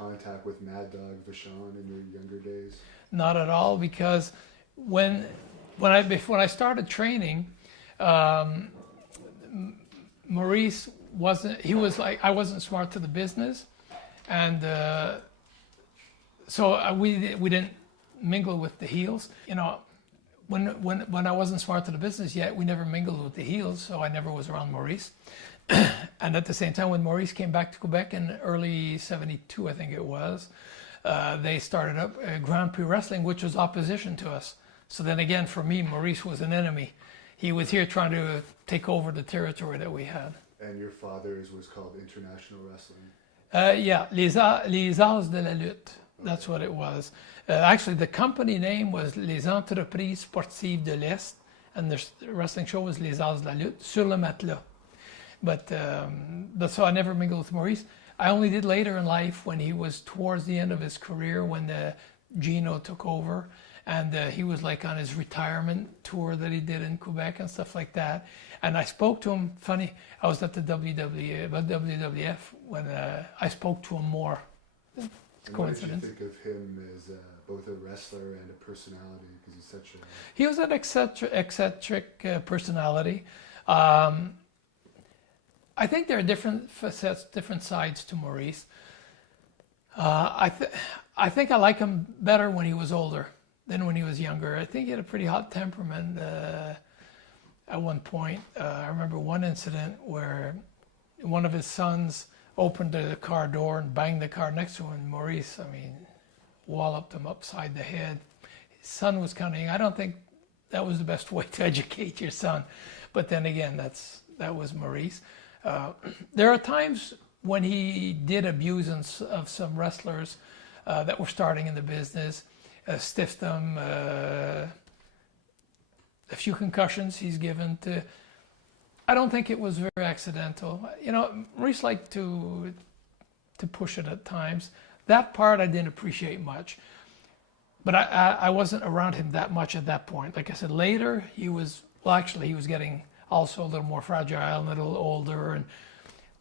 contact with Mad Dog Vachon in your younger days? Not at all, because when I started training, Maurice wasn't. He was like, I wasn't smart to the business, and so we didn't mingle with the heels. You know, when I wasn't smart to the business yet, we never mingled with the heels, so I never was around Maurice. And at the same time, when Maurice came back to Quebec in early '72, I think it was, they started up Grand Prix Wrestling, which was opposition to us. So then again, for me, Maurice was an enemy. He was here trying to take over the territory that we had. And your father's was called International Wrestling? Yeah, les Arts de la Lutte. That's what it was. Actually, the company name was Les Entreprises Sportives de l'Est, and the wrestling show was Les Arts de la Lutte, sur le matelas. But so I never mingled with Maurice. I only did later in life when he was towards the end of his career, when Gino took over, and he was like on his retirement tour that he did in Quebec and stuff like that. And I spoke to him. Funny, I was at the WWF when I spoke to him more. It's and coincidence. What did you think of him as both a wrestler and a personality? Because he's such a... He was an eccentric personality. I think there are different facets, different sides to Maurice. I think I like him better when he was older than when he was younger. I think he had a pretty hot temperament at one point. I remember one incident where one of his sons opened the car door and banged the car next to him, and Maurice, walloped him upside the head. His son was kind of young. I don't think that was the best way to educate your son. But then again, that was Maurice. There are times when he did abuse of some wrestlers that were starting in the business, stiffed them, a few concussions he's given to. I don't think it was very accidental. You know, Maurice liked to push it at times. That part I didn't appreciate much, but I wasn't around him that much at that point. Like I said, later he was getting also a little more fragile, a little older and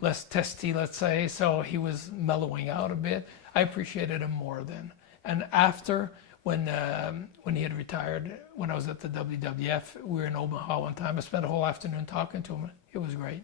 less testy, let's say, so he was mellowing out a bit. I appreciated him more then. And after, when he had retired, when I was at the WWF, we were in Omaha one time. I spent a whole afternoon talking to him. It was great.